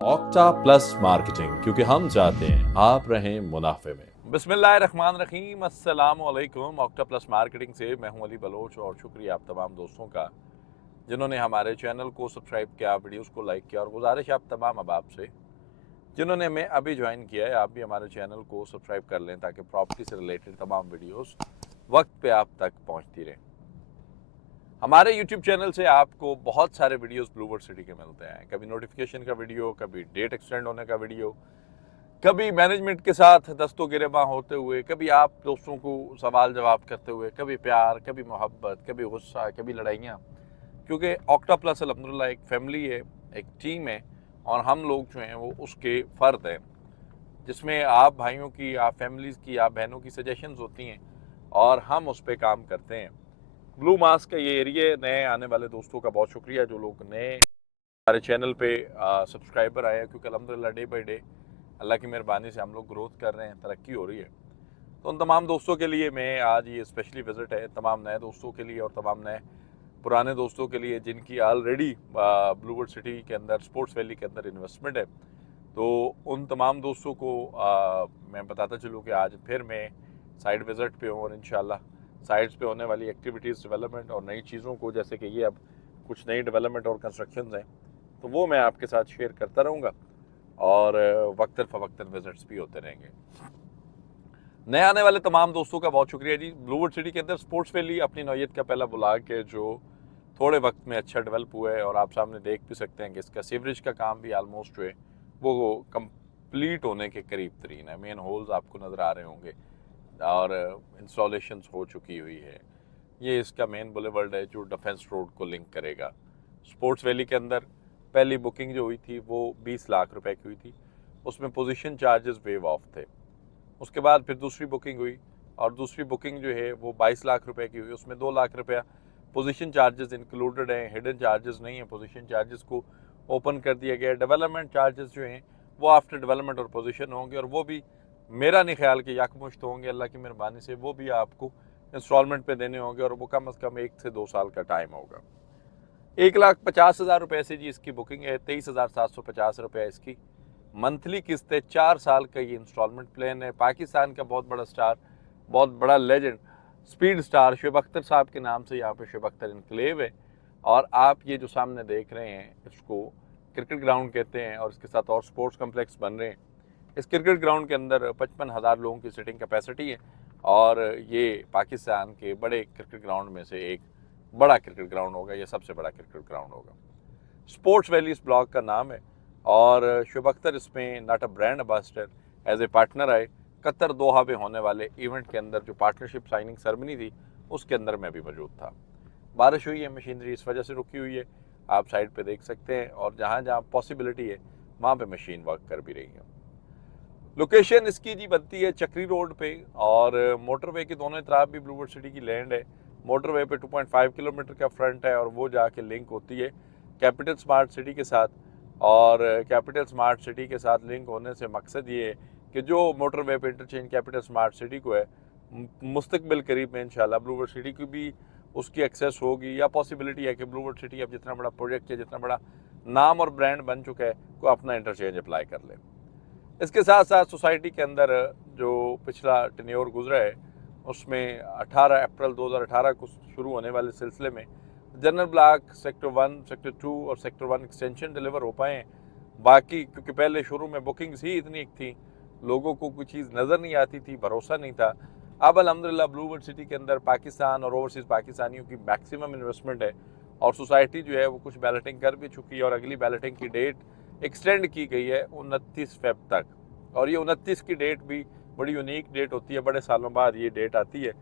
Octa plus marketing, क्योंकि हम चाहते हैं आप रहें मुनाफे में। बिस्मिल्लाहिर्रहमानिर्रहीम, अस्सलाम वालेकुम। ऑक्टा प्लस मार्केटिंग से मैं हूं अली बलोच और शुक्रिया आप तमाम दोस्तों का जिन्होंने हमारे चैनल को सब्सक्राइब किया, वीडियोस को लाइक किया, और गुजारिश आप तमाम अहबाब से जिन्होंने हमें अभी ज्वाइन किया है, आप भी हमारे चैनल को सब्सक्राइब कर लें ताकि प्रॉपर्टी से रिलेटेड तमाम वीडियोस वक्त पे आप तक पहुंचती रहें। हमारे YouTube चैनल से आपको बहुत सारे वीडियोस ब्लूबर्ड सिटी के मिलते हैं, कभी नोटिफिकेशन का वीडियो, कभी डेट एक्सटेंड होने का वीडियो, कभी मैनेजमेंट के साथ दस्तों गिरेबां होते हुए, कभी आप दोस्तों को सवाल जवाब करते हुए, कभी प्यार, कभी मोहब्बत, कभी गुस्सा, कभी लड़ाइयाँ। क्योंकि ऑक्टा प्लस अल्हम्दुलिल्लाह एक फैमिली है, एक टीम है, और हम लोग जो हैं वो उसके फ़र्द हैं, जिसमें आप भाइयों की, आप फैमिलीज़ की, आप बहनों की सजेशंस होती हैं और हम उस पर काम करते हैं। ब्लू मास्क का ये एरिया, नए आने वाले दोस्तों का बहुत शुक्रिया जो लोग नए हमारे चैनल पे सब्सक्राइबर आए हैं, क्योंकि अल्हम्दुलिल्लाह डे बाई डे अल्लाह की मेहरबानी से हम लोग ग्रोथ कर रहे हैं, तरक्की हो रही है। तो उन तमाम दोस्तों के लिए मैं आज ये स्पेशली विज़िट है, तमाम नए दोस्तों के लिए और तमाम नए पुराने दोस्तों के लिए जिनकी ऑलरेडी ब्लूबर्ड सिटी के अंदर, स्पोर्ट्स वैली के अंदर इन्वेस्टमेंट है। तो उन तमाम दोस्तों को मैं बताता चलूँ कि आज फिर मैं साइड विज़िट पे हूँ, और इंशाल्लाह साइट्स पे होने वाली एक्टिविटीज़, डेवलपमेंट और नई चीज़ों को, जैसे कि ये अब कुछ नई डेवलपमेंट और कंस्ट्रक्शंस हैं, तो वो मैं आपके साथ शेयर करता रहूँगा, और वक्तन फ़वक्तन विज़िट्स भी होते रहेंगे। नए आने वाले तमाम दोस्तों का बहुत शुक्रिया जी। ब्लूबर्ड सिटी के अंदर स्पोर्ट्स वैली अपनी नौयत का पहला ब्लॉक है जो थोड़े वक्त में अच्छा डेवलप हुआ है, और आप सामने देख भी सकते हैं कि इसका सीवरेज का काम भी आलमोस्ट जो है वो कंप्लीट होने के करीब तरीन है। मेन होल्स आपको नज़र आ रहे होंगे और इंस्टॉलेशंस हो चुकी हुई है। ये इसका मेन बुलेवर्ड है जो डिफेंस रोड को लिंक करेगा। स्पोर्ट्स वैली के अंदर पहली बुकिंग जो हुई थी वो 20 लाख रुपए की हुई थी, उसमें पोजीशन चार्जेस वेव ऑफ थे। उसके बाद फिर दूसरी बुकिंग हुई, और दूसरी बुकिंग जो है वो 22 लाख रुपए की हुई, उसमें 2 लाख रुपया पोजीशन चार्जेस इंक्लूडेड हैं, हिडन चार्जेस नहीं है। पोजीशन चार्जेस को ओपन कर दिया गया। डेवलपमेंट चार्जेस जो हैं वो आफ्टर डेवलपमेंट और पोजीशन होंगे, और वो भी मेरा नहीं ख्याल कि यकमुश्त होंगे, अल्लाह की मेहरबानी से वो भी आपको इंस्टॉलमेंट पे देने होंगे, और वो कम अज़ कम 1 से 2 साल का टाइम होगा। 1,50,000 रुपये से जी इसकी बुकिंग है। 23,750 रुपये इसकी मंथली किस्त है। 4 साल का ये इंस्टॉलमेंट प्लान है। पाकिस्तान का बहुत बड़ा स्टार, बहुत बड़ा legend, speed star Shoaib Akhtar साहब के नाम से यहाँ पे शुएब अख्तर इनक्लेव है, और आप ये जो सामने देख रहे हैं इसको क्रिकेट ग्राउंड कहते हैं, और इसके साथ और स्पोर्ट्स कम्प्लेक्स बन रहे हैं। इस क्रिकेट ग्राउंड के अंदर 55,000 लोगों की सिटिंग कैपेसिटी है, और ये पाकिस्तान के बड़े क्रिकेट ग्राउंड में से एक बड़ा क्रिकेट ग्राउंड होगा, ये सबसे बड़ा क्रिकेट ग्राउंड होगा। स्पोर्ट्स वैली इस ब्लॉक का नाम है, और शुएब अख्तर इसमें not a brand ambassador, as a partner आए। कतर दोहा में होने वाले इवेंट के अंदर जो पार्टनरशिप साइनिंग सेरेमनी थी उसके अंदर मैं भी मौजूद था। बारिश हुई है, मशीनरी इस वजह से रुकी हुई है, आप साइड पे देख सकते हैं, और जहाँ जहाँ पॉसिबिलिटी है वहाँ पे मशीन वर्क कर भी रही है। लोकेशन इसकी जी बनती है चक्री रोड पे, और मोटरवे के दोनों तरफ भी ब्लूबर्ड सिटी की लैंड है। मोटरवे पे 2.5 किलोमीटर का फ्रंट है, और वो जाके लिंक होती है कैपिटल स्मार्ट सिटी के साथ। और कैपिटल स्मार्ट सिटी के साथ लिंक होने से मकसद ये है कि जो मोटरवे पे इंटरचेंज कैपिटल स्मार्ट सिटी को है, मुस्तकबिल करीब में इंशाल्लाह ब्लूबर्ड सिटी की भी उसकी एक्सेस होगी, या पॉसिबिलिटी है कि ब्लूबर्ड सिटी अब जितना बड़ा प्रोजेक्ट है, जितना बड़ा नाम और ब्रांड बन चुका है, को अपना इंटरचेंज अप्लाई कर ले। इसके साथ साथ सोसाइटी के अंदर जो पिछला टेन्योर गुजरा है उसमें 18 अप्रैल 2018 को शुरू होने वाले सिलसिले में जनरल ब्लॉक सेक्टर 1, सेक्टर 2 और सेक्टर 1 एक्सटेंशन डिलीवर हो पाए हैं। बाकी क्योंकि पहले शुरू में बुकिंग्स ही इतनी थी, लोगों को कोई चीज़ नज़र नहीं आती थी, भरोसा नहीं था। अब अल्हम्दुलिल्लाह ब्लूबर्ड सिटी के अंदर पाकिस्तान और ओवरसीज़ पाकिस्तानियों की मैक्सिमम इन्वेस्टमेंट है, और सोसाइटी जो है वो कुछ बैलेटिंग कर भी चुकी है, और अगली बैलेटिंग की डेट एक्सटेंड की गई है 29 फेब तक। और ये 29 की डेट भी बड़ी यूनिक डेट होती है, बड़े सालों बाद ये डेट आती है,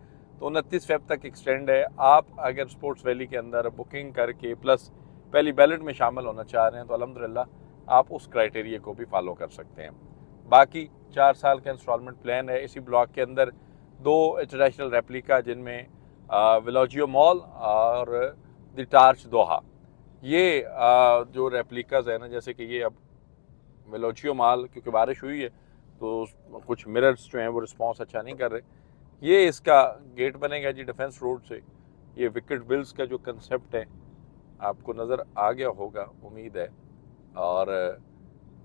तो 29 फेब तक एक्सटेंड है। आप अगर स्पोर्ट्स वैली के अंदर बुकिंग करके प्लस पहली बैलेट में शामिल होना चाह रहे हैं तो अल्हम्दुलिल्लाह आप उस क्राइटेरिया को भी फॉलो कर सकते हैं। बाकी 4 साल का इंस्टॉलमेंट प्लान है। इसी ब्लॉक के अंदर 2 इंटरनेशनल रेप्लिका, जिनमें विलोजियो मॉल और द टार्च दोहा, ये जो रेप्लिकाज है ना, जैसे कि ये अब विलोचियो मॉल, क्योंकि बारिश हुई है तो कुछ मिरर्स जो हैं वो रिस्पांस अच्छा नहीं कर रहे। ये इसका गेट बनेगा जी डिफेंस रोड से। ये विकेट बिल्स का जो कंसेप्ट है आपको नज़र आ गया होगा, उम्मीद है। और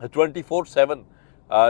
24/7